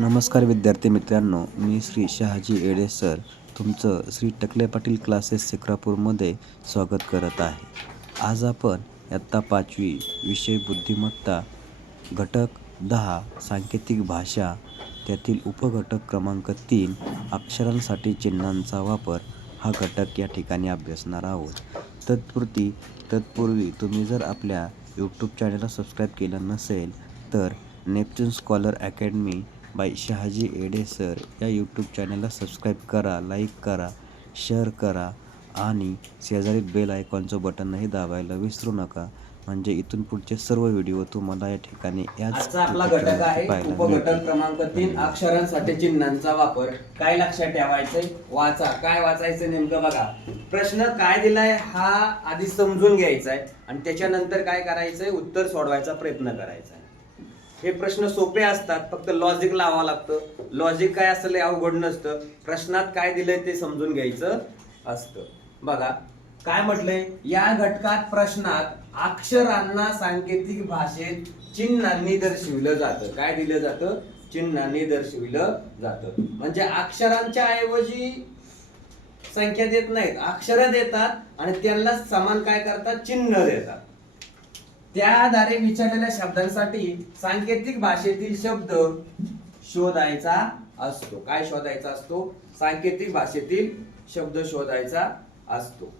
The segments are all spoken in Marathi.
नमस्कार विद्यार्थी मित्रांनो मी श्री शहाजी येडे सर. तुमचं श्री टकले पाटील क्लासेस सिक्रापूरमध्ये स्वागत करत आहे. आज आपण इयत्ता पाचवी विषय बुद्धिमत्ता घटक दहा सांकेतिक भाषा त्यातील उपघटक क्रमांक तीन अक्षरांसाठी चिन्हांचा वापर हा घटक या ठिकाणी अभ्यासणार आहोत. तत्पुरती तत्पूर्वी तुम्ही जर आपल्या यूट्यूब चॅनलला सबस्क्राईब केलं नसेल तर Neptune scholar academy by Shahaji Ede sir या यूट्यूब चॅनलला सबस्क्राईब करा लाईक करा शेअर करा आणि शेजारी बेल आयकॉनचं बटनही दाबायला विसरू नका. म्हणजे इथून पुढचे सर्व व्हिडिओ तुम्हाला या ठिकाणी याच आपला घटक आहे उपघटक. क्रमांक तीन अक्षरांसाठी चिन्हांचा वापर. काय लक्षात ठेवायचंय? वाचा. काय वाचायचं नेमकं बघा. प्रश्न काय दिलाय हा आधी समजून घ्यायचा आहे आणि त्याच्यानंतर काय करायचंय? उत्तर सोडवायचा प्रयत्न करायचा आहे हे प्रश्न सोपे असतात फक्त लॉजिक लावावं लागतं. लॉजिक काय असलं अवघड नसतं. प्रश्नात काय दिलंय ते समजून घ्यायचं असतं. बघा काय म्हटलंय? या घटकात प्रश्नात अक्षरांना सांकेतिक भाषेत चिन्हांनी दर्शविलं जातं. काय दिलं जातं? चिन्हांनी दर्शविलं जातं. म्हणजे अक्षरांच्या ऐवजी संख्या देत नाहीत. अक्षरं देतात आणि त्यांना समान काय करतात? चिन्ह देतात. त्या आधारे विचारलेल्या शब्दांसाठी सांकेतिक भाषेतील शब्द शोधायचा असतो. काय शोधायचा असतो? सांकेतिक भाषेतील शब्द शोधायचा असतो.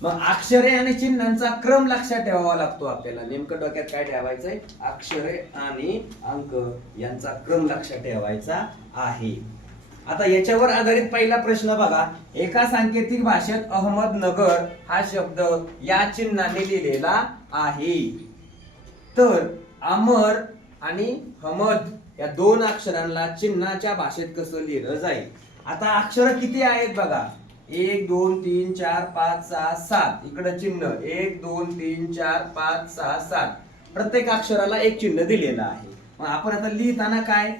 मग अक्षरे आणि चिन्हांचा क्रम लक्षात ठेवावा लागतो आपल्याला. नेमकं डोक्यात काय ठेवायचंय? अक्षरे आणि अंक यांचा क्रम लक्षात ठेवायचा आहे. आता याच्यावर आधारित पहिला प्रश्न बघा. एका सांकेतिक भाषेत अहमदनगर हा शब्द या चिन्हाने लिहिलेला आहे. तर अमर आणि हमद या दोन अक्षरांना चिन्हाच्या भाषेत कसं लिहिलं जाईल? आता अक्षर किती आहेत बघा? एक दोन तीन चार पाच सहा सात. इकडं चिन्ह. एक दोन तीन चार पाच सहा सात. प्रत्येक अक्षराला एक चिन्ह दिलेलं आहे. मग आपण आता लिहिताना काय?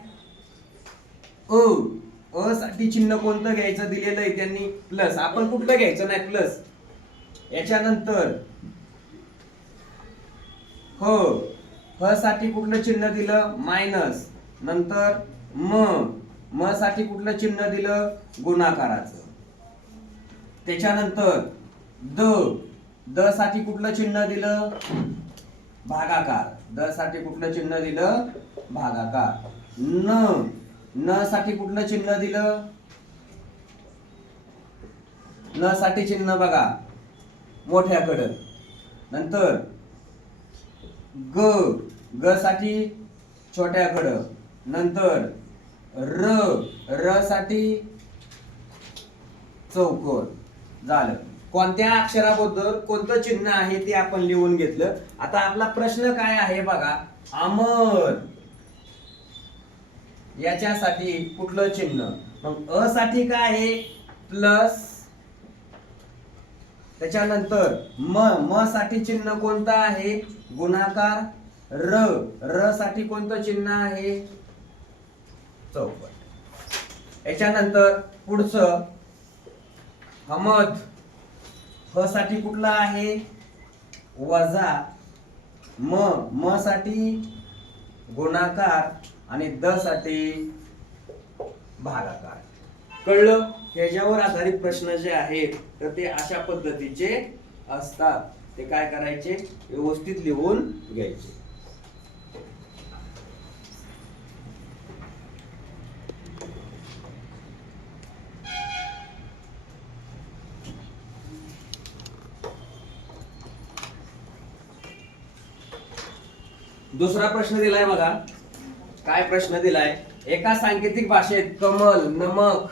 अ. अ साठी चिन्ह कोणतं घ्यायचं? दिलेलं आहे त्यांनी. प्लस आपण कुठलं घ्यायचं नाही? प्लस याच्यानंतर हो, ह ह साठी कुठलं चिन्ह दिलं? मायनस नंतर म. म साठी कुठलं चिन्ह दिलं? गुणाकाराचं. त्याच्यानंतर द. द साठी कुठलं चिन्ह दिलं? भागाकार. द साठी कुठलं चिन्ह दिलं? भागाकार. न. न साठी कुठलं चिन्ह दिलं? न साठी चिन्ह बघा. मोठ्याकडं. नंतर ग. ग साठी छोट्याकडं. नंतर र. र साठी चौकोन. झालं. कोणत्या अक्षराबद्दल कोणतं चिन्ह आहे ते आपण लिहून घेतलं? आता आपला प्रश्न काय आहे बघा. अमर. याच्यासाठी कुठलं चिन्ह? मग अ साठी काय आहे? प्लस त्याच्यानंतर म म साठी चिन्ह कोणतं आहे? गुणाकार र र साठी कोणतं चिन्ह आहे? चौपट. याच्यानंतर पुढचं हमद ह साठी कुठला आहे? वजा म म साठी गुणाकार आणि द साठी भागाकार. कळलं? ह्याच्यावर आधारित प्रश्न जे आहेत तर ते अशा पद्धतीचे असतात. ते काय करायचे? व्यवस्थित लिहून घ्यायचे. दुसरा प्रश्न दिलाय बघा. काय प्रश्न दिलाय? एका सांकेतिक भाषेत कमल नमक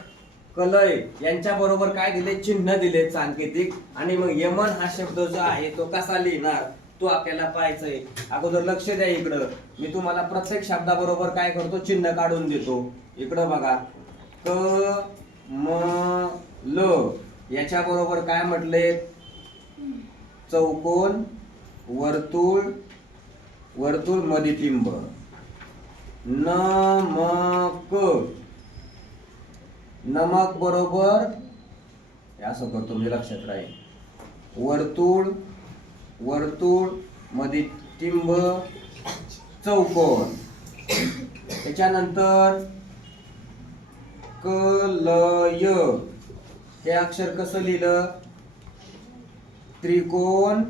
कलय यांच्या बरोबर काय दिले? चिन्ह दिले सांकेतिक. आणि मग यमन हा शब्द जो आहे तो कसा लिहिणार? तो आपल्याला पाहायचंय. अगोदर लक्ष द्या इकडं. मी तुम्हाला प्रत्येक शब्दाबरोबर काय करतो? चिन्ह काढून देतो. इकडं बघा. क म ल याच्या बरोबर काय म्हटले? चौकोन वर्तुळ वर्तुळ मधिटिंब नमक. नमक बरोबर? हे असं करतो म्हणजे लक्षात राहील. वर्तुळ वर्तुळमध्ये टिंब चौकोन. त्याच्यानंतर कलय. हे अक्षर कसं लिहिलं? त्रिकोण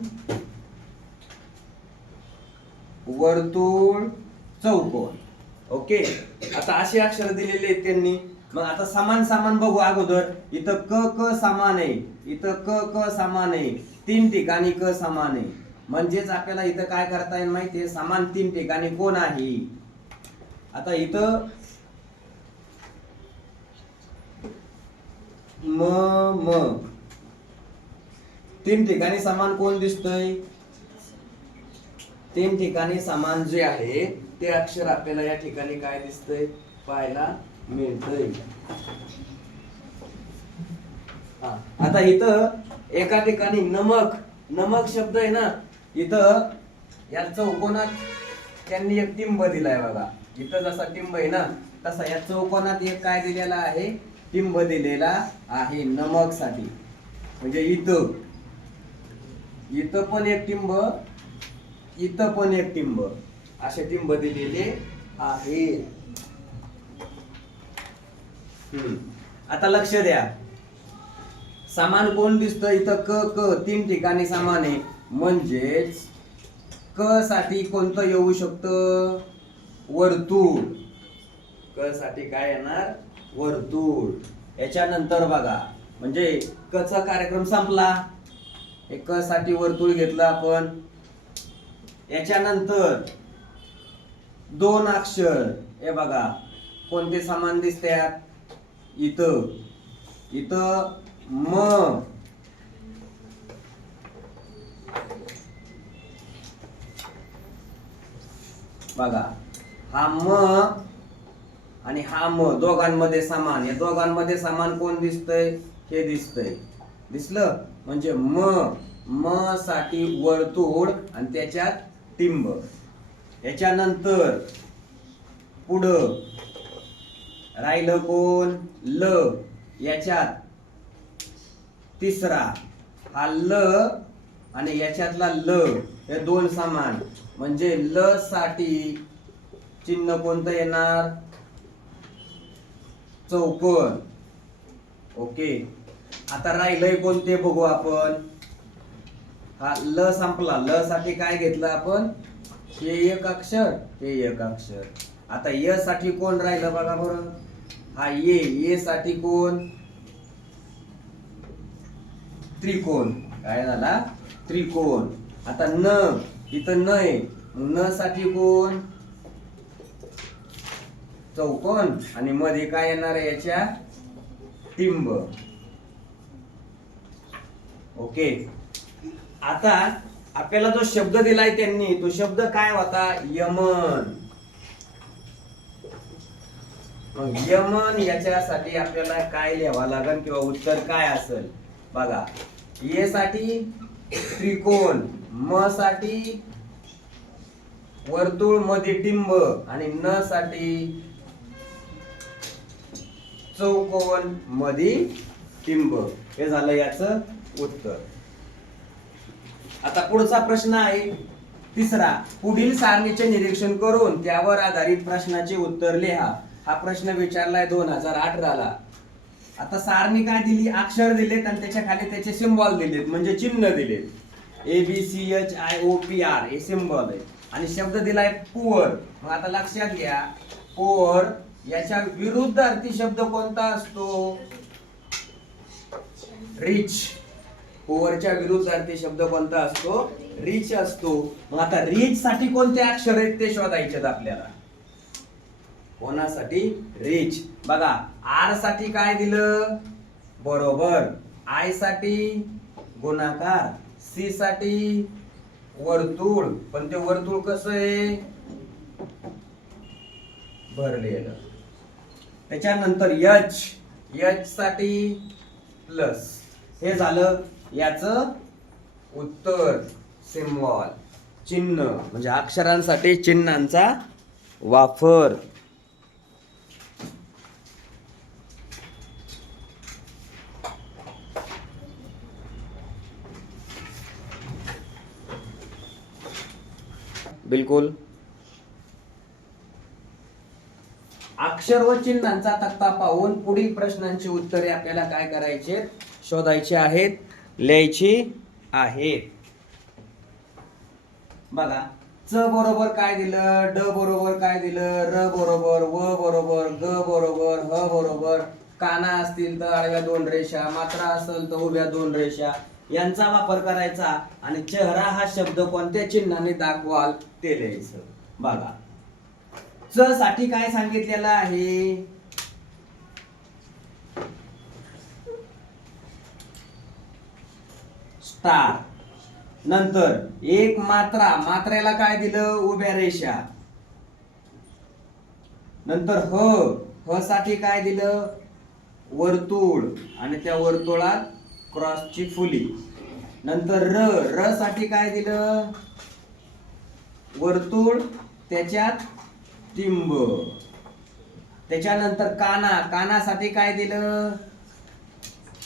वर्तुळ चौकोन. ओके? आता अशी अक्षर दिलेले आहेत त्यांनी. मग आता समान सामान बघू अगोदर. इथं क क समान आहे. इथं क क समान आहे. तीन ठिकाणी क समान आहे. म्हणजेच आपल्याला इथं काय करता येईल माहितीये? समान तीन ठिकाणी कोण आहे? आता इथं म म. तीन ठिकाणी समान कोण दिसतंय? तीन ठिकाणी समान जे आहे ते अक्षर आपल्याला या ठिकाणी काय दिसतंय पाहायला मिळतंय. हा, आता इथं एका ठिकाणी नमक नमक शब्द आहे ना इथं या चौकोनात त्यांनी एक टिंब दिलाय बघा. इथं जसा टिंब आहे ना तसा या चौकोनात एक काय दिलेला आहे? टिंब दिलेला आहे नमकसाठी म्हणजे इथं. इथं पण एक टिंब इथं पण एक टिंब. असे टिंब दिलेले आहे. हम्म. आता लक्ष द्या. सामान कोण दिसतं? इथं क क तीन ठिकाणी सामान आहे. म्हणजेच क साठी कोणतं येऊ शकतं? वर्तुळ. क साठी काय येणार? वर्तुळ. याच्यानंतर बघा. म्हणजे क चा कार्यक्रम संपला. हे क साठी वर्तुळ घेतलं आपण. याच्यानंतर दोन अक्षर. हे बघा. कोणते समान दिसतात इथं. इथं म. बघा. हा म आणि हा म दोघांमध्ये समान. या दोघांमध्ये समान कोण दिसतंय? हे दिसतंय. दिसलं? म्हणजे म. म साठी वर्तुळ आणि त्याच्यात टिंब. याच्यानंतर पुढं राहिलं कोण? ल. याच्यात तिसरा. हा ल आणि याच्यातला ल हे दोन समान. म्हणजे ल साठी चिन्ह कोणतं येणार? चौकोन. ओके. आता राहिलंय कोणते बघू आपण. हा ल संपला. ल साठी काय घेतलं आपण? हे एक अक्षर हे एक अक्षर. आता य साठी कोण राहिलं बघा बरं? हा ये ये साठी कोण? त्रिकोण. काय झाला? त्रिकोण. आता न इथं न आहे. न साठी कोण? चौकोन. आणि मध्ये काय येणार आहे याच्या? टिंब. ओके. आता आपल्याला जो शब्द दिलाय त्यांनी तो शब्द काय होता? यमन. मग यमन याच्यासाठी आपल्याला काय लिहावं लागेल किंवा उत्तर काय असेल? बघा ये साठी त्रिकोण म साठी वर्तुळमध्ये टिंब आणि न साठी चौकोनमध्ये टिंब. हे झालं याच उत्तर. आता पुढचा प्रश्न आहे. तिसरा पुढील सारणीचे निरीक्षण करून त्यावर आधारित प्रश्नाचे उत्तर लिहा. हा प्रश्न विचारलाय दोन हजार अठराला. आता सारणी काय दिली? अक्षर दिलेत आणि त्याच्याखाली त्याचे सिम्बॉल दिलेत म्हणजे चिन्ह दिलेत. A B C H I O P R हे सिम्बॉल आहे आणि शब्द दिलाय पुअर मग आता लक्षात घ्या पुअर याच्या विरुद्ध अर्थी शब्द कोणता असतो? रिच ओव्हरच्या विरुद्धार्थी शब्द कोणता असतो? रिच असतो. मग आता रिच साठी कोणते अक्षर आहेत ते शोधायचे आपल्याला? कोणासाठी? रिच बघा आरसाठी काय दिलं? बरोबर. आयसाठी गुणाकार. सी साठी वर्तुळ. पण ते वर्तुळ कसं आहे? भरलेलं. त्याच्यानंतर यच यच साठी प्लस हे झालं याच उत्तर सिम्बॉल. चिन्ह म्हणजे अक्षरांसाठी चिन्हांचा वापर. बिलकुल. अक्षर व चिन्हांचा तक्ता पाहून पुढील प्रश्नांची उत्तरे आपल्याला काय करायचे शोधायचे आहेत. लिहायची आहेत. बघा च बरोबर काय दिलं? ड बरोबर काय दिलं? र बरोबर व बरोबर ग बरोबर ह बरोबर. काना असतील तर आडव्या दोन रेषा मात्रा असेल तर उभ्या दोन रेषा. यांचा वापर करायचा आणि चेहरा हा शब्द कोणत्या चिन्हाने दाखवाल ते लिहायचं. बघा. च साठी काय सांगितलेलं आहे? स्टार. नंतर एक मात्रा मात्रेला काय दिलं? उभ्या रेषा. नंतर ह ह साठी काय दिलं? वर्तुळ. आणि त्या वर्तुळात क्रॉसची फुली. नंतर र र साठी काय दिलं? वर्तुळ. त्याच्यात टिंब. त्याच्यानंतर काना. कानासाठी काय दिलं?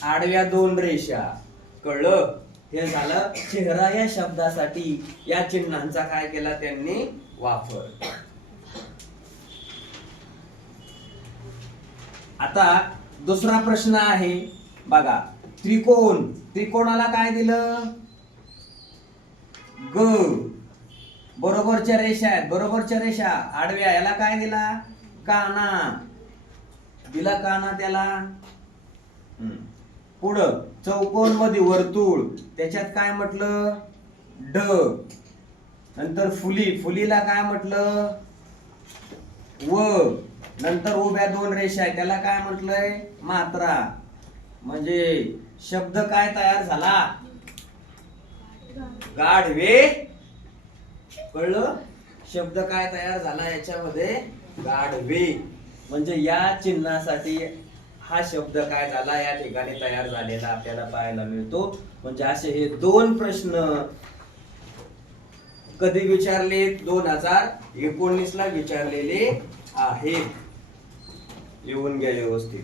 आडव्या दोन रेषा. कळलं? हे झालं चेहरा या शब्दासाठी. या चिन्हांचा काय केला त्यांनी? वापर. आता दुसरा प्रश्न आहे. बघा त्रिकोण. त्रिकोणाला काय दिलं? ग. बरोबरच्या रेषा आहेत. बरोबरच्या रेषा. आडव्या याला काय दिला? काना. दिला काना त्याला? हम्म. पुढं चौकोनमध्ये वर्तुळ. त्याच्यात काय म्हटलं? ड. नंतर फुली. फुलीला काय म्हटलं? व. नंतर उभ्या दोन रेषा आहे त्याला काय म्हटलंय? मात्रा. म्हणजे शब्द काय तयार झाला? गाढवे. कळलं? शब्द काय तयार झाला याच्यामध्ये? गाढवे. म्हणजे या चिन्हासाठी हा शब्द काय झाला? या ठिकाणी तयार झालेला आपल्याला पाहायला मिळतो. म्हणजे असे हे दोन प्रश्न कधी विचारले? दोन हजार एकोणीस ला विचारलेले आहेत. येऊन घ्या व्यवस्थित.